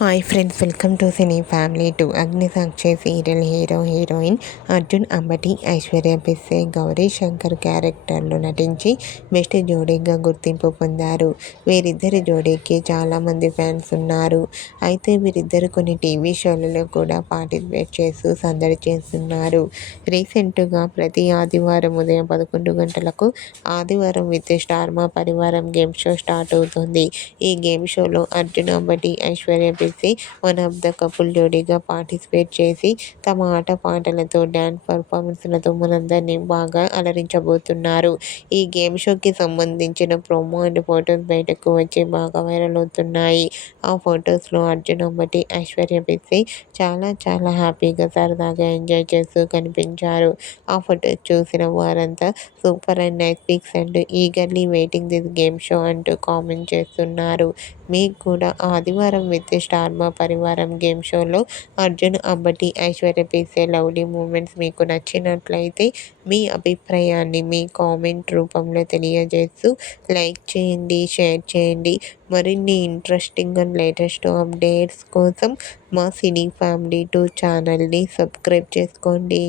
Hi friends, welcome to cine family. To Agnisakshi serial hero heroine Arjun Ambati, Aishwarya Pisse Gowri Shankar క్యారెక్టర్లో నటించి best జోడీగా గుర్తింపు పొందారు. వీరిద్దరి జోడీకి చాలామంది ఫ్యాన్స్ ఉన్నారు. అయితే వీరిద్దరు కొన్ని టీవీ షోలలో కూడా పార్టిసిపేట్ చేస్తూ సందడి చేస్తున్నారు. రీసెంట్గా ప్రతి ఆదివారం ఉదయం 11 గంటలకు ఆదివారం విత్ స్టార్ మా పరివారం గేమ్ షో స్టార్ట్ అవుతుంది. ఈ గేమ్ షోలో Arjun Ambati, Aishwarya Pisse one of the couple జోడీగా పార్టిసిపేట్ చేసి తమ ఆట పాటలతో, డ్యాన్స్ పర్ఫార్మెన్స్లతో మనందరినీ బాగా అలరించబోతున్నారు. ఈ గేమ్ షోకి సంబంధించిన ప్రోమో అండ్ ఫొటోస్ బయటకు వచ్చి బాగా వైరల్ అవుతున్నాయి. ఆ ఫొటోస్లో అర్జున్ అంబటి, ఐశ్వర్య పిస్సే చాలా చాలా హ్యాపీగా సరదాగా ఎంజాయ్ చేస్తూ కనిపించారు. ఆ ఫొటోస్ చూసిన వారంతా super and nice pics and eagerly waiting this game show అంటూ కామెంట్ చేస్తున్నారు. మీకు కూడా ఆదివారం విత్ స్టార్ మా పరివారం గేమ్ షోలో అర్జున్ అంబటి, ఐశ్వర్య పిస్సే లవ్లీ మూమెంట్స్ మీకు నచ్చినట్లయితే మీ అభిప్రాయాన్ని మీ కామెంట్ రూపంలో తెలియజేస్తూ లైక్ చేయండి, షేర్ చేయండి. మరిన్ని ఇంట్రెస్టింగ్ అండ్ లేటెస్ట్ అప్డేట్స్ కోసం మా సినీ ఫ్యామిలీ 2 ఛానల్ని సబ్స్క్రైబ్ చేసుకోండి.